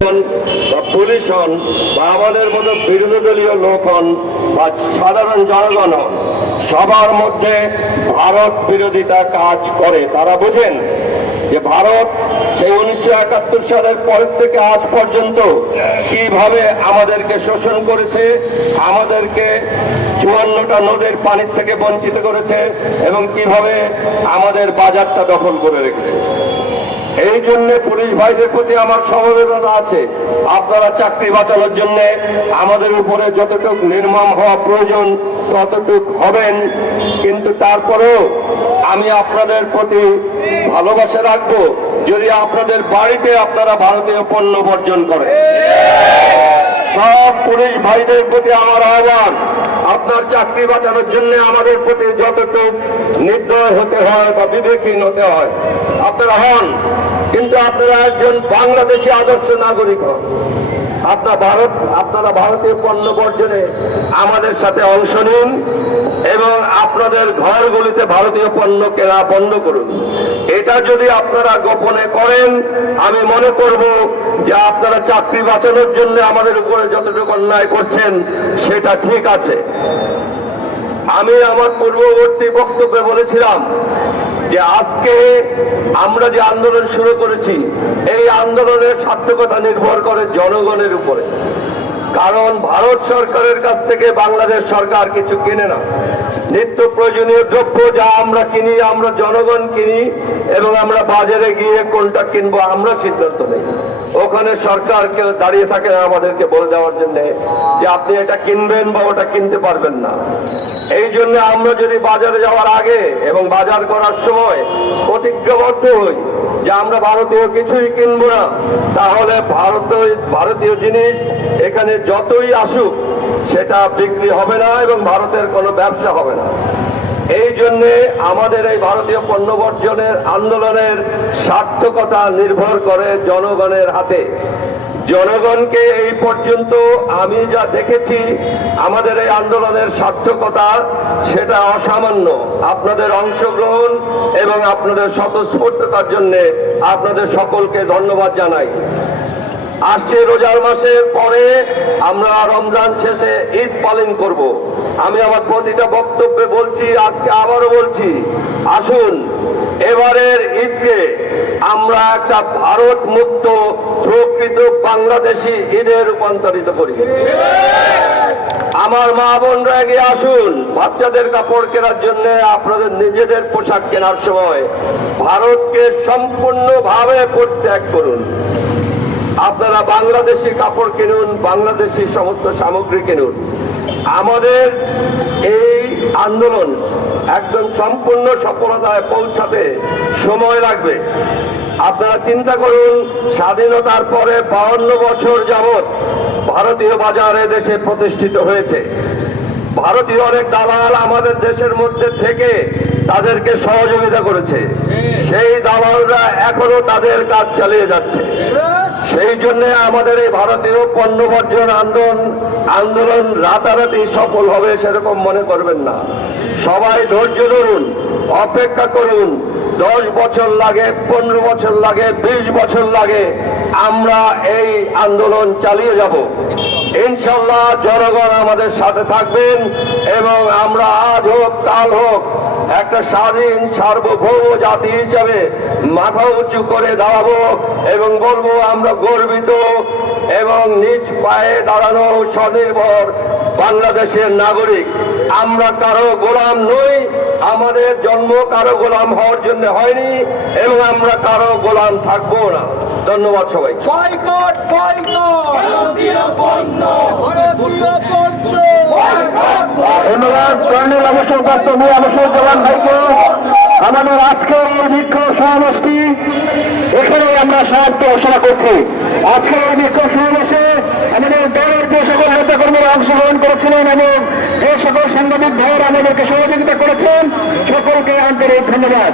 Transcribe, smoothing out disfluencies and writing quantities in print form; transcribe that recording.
বা পুলিশ হন বা আমাদের মতো বিরোধী দলীয় লোক হন বা সাধারণ জনগণ হন, সবার মধ্যে ভারত বিরোধিতা কাজ করে। তারা বোঝেন যে ভারত সেই 1971 সালের পর থেকে আজ পর্যন্ত কিভাবে আমাদেরকে শোষণ করেছে, আমাদেরকে 54টা নদীর পানির থেকে বঞ্চিত করেছে এবং কিভাবে আমাদের বাজারটা দখল করে রেখেছে। এই জন্য পুলিশ ভাইদের প্রতি আমার সমবেদনা আছে। আপনারা চাকরি বাঁচানোর জন্য আমাদের উপরে যতটুকু নির্মম হওয়া প্রয়োজন ততটুকু হবেন, কিন্তু তারপরেও আমি আপনাদের প্রতি ভালোবাসা রাখবো যদি আপনাদের বাড়িতে আপনারা ভারতীয় পণ্য বর্জন করেন। সব পুলিশ ভাইদের প্রতি আমার আহ্বান, আপনার চাকরি বাঁচানোর জন্য আমাদের প্রতি যতটুকু নির্দয় হতে হয় বা বিবেকহীন হতে হয় আপনারা হন, কিন্তু আপনারা একজন বাংলাদেশী আদর্শ নাগরিক হন। আপনারা ভারতীয় পণ্য বর্জনে আমাদের সাথে অংশ নিন এবং আপনাদের ঘরগুলিতে ভারতীয় পণ্য কেনা বন্ধ করুন। এটা যদি আপনারা গোপনে করেন, আমি মনে করব যে আপনারা চাকরি বাঁচানোর জন্য আমাদের উপরে যতটুকু অন্যায় করছেন সেটা ঠিক আছে। আমি আমার পূর্ববর্তী বক্তব্যে বলেছিলাম যে আজকে আমরা যে আন্দোলন শুরু করেছি, এই আন্দোলনের সার্থকতা নির্ভর করে জনগণের উপরে। কারণ ভারত সরকারের কাছ থেকে বাংলাদেশ সরকার কিছু কিনে না। নিত্য প্রয়োজনীয় দ্রব্য যা আমরা কিনি, আমরা জনগণ কিনি এবং আমরা বাজারে গিয়ে কোনটা কিনবো আমরা সিদ্ধান্ত নেই। ওখানে সরকার কেউ দাঁড়িয়ে থাকে না আমাদেরকে বলে দেওয়ার জন্য যে আপনি এটা কিনবেন বা ওটা কিনতে পারবেন না। এই জন্য আমরা যদি বাজারে যাওয়ার আগে এবং বাজার করার সময় প্রতিজ্ঞাবদ্ধ হই যে আমরা ভারতীয় কিছুই কিনবো না, তাহলে ভারতীয় জিনিস এখানে যতই আসুক সেটা বিক্রি হবে না এবং ভারতের কোনো ব্যবসা হবে না। এই জন্যে আমাদের এই ভারতীয় পণ্য বর্জনের আন্দোলনের সার্থকতা নির্ভর করে জনগণের হাতে। জনগণকে এই পর্যন্ত আমি যা দেখেছি আমাদের এই আন্দোলনের সার্থকতা সেটা অসামান্য। আপনাদের অংশগ্রহণ এবং আপনাদের স্বতঃস্ফূর্ততার জন্য আপনাদের সকলকে ধন্যবাদ জানাই। আসছে রোজার মাসের পরে আমরা রমজান শেষে ঈদ পালন করব। আমি আমার প্রতিটা বক্তব্যে বলছি, আজকে আবারও বলছি, আসুন এবারের ঈদকে আমরা একটা ভারত মুক্ত প্রকৃত বাংলাদেশি ঈদে রূপান্তরিত করি। আমার মা বোনরা এগিয়ে আসুন, বাচ্চাদের কাপড় কেনার জন্য আপনাদের নিজেদের পোশাক কেনার সময় ভারতকে সম্পূর্ণভাবে পরিত্যাগ করুন। আপনারা বাংলাদেশি কাপড় কিনুন, বাংলাদেশি সমস্ত সামগ্রী কিনুন। আমাদের এই আন্দোলন একদম সম্পূর্ণ সফলতায় পৌঁছাতে সময় লাগবে। আপনারা চিন্তা করুন, স্বাধীনতার পরে 52 বছর যাবৎ ভারতীয় বাজারে দেশে প্রতিষ্ঠিত হয়েছে। ভারতীয় অনেক দালাল আমাদের দেশের মধ্যে থেকে তাদেরকে সহযোগিতা করেছে। সেই দালালরা এখনো তাদের কাজ চালিয়ে যাচ্ছে। সেই জন্য আমাদের এই ভারতীয় পণ্য বর্জন আন্দোলন রাতারাতি সফল হবে সেরকম মনে করবেন না। সবাই ধৈর্য ধরুন, অপেক্ষা করুন। 10 বছর লাগে, 15 বছর লাগে, 20 বছর লাগে, আমরা এই আন্দোলন চালিয়ে যাব। ইনশাল্লাহ জনগণ আমাদের সাথে থাকবেন এবং আমরা আজ হোক কাল হোক একটা স্বাধীন সার্বভৌম জাতি হিসাবে মাথা উঁচু করে দাঁড়াবো এবং বলবো আমরা গর্বিত এবং নিজ পায়ে দাঁড়ানো স্বনির্ভর বাংলাদেশের নাগরিক। আমরা কারো গোলাম নই, আমাদের জন্ম কারো গোলাম হওয়ার জন্য হয়নি এবং আমরা কারো গোলাম থাকবো না। ধন্যবাদ সবাই। ধন্যবাদ কর্নেল আবশ্যক বাস্তব আবশ্যক জওয়ান ভাইকে। আমাদের আজকের এই বিক্ষোভ সমাবেশটি এখানেই আমরা সমাপ্ত ঘোষণা করছি। আজকের এই বিক্ষোভ সমাবেশে আমাদের দলের যে সকল নেতাকর্মীরা অংশগ্রহণ করেছিলেন এবং যে সকল সাংবাদিক ভাইয়েরা আমাদেরকে সহযোগিতা করেছেন সকলকে আন্তরিক ধন্যবাদ।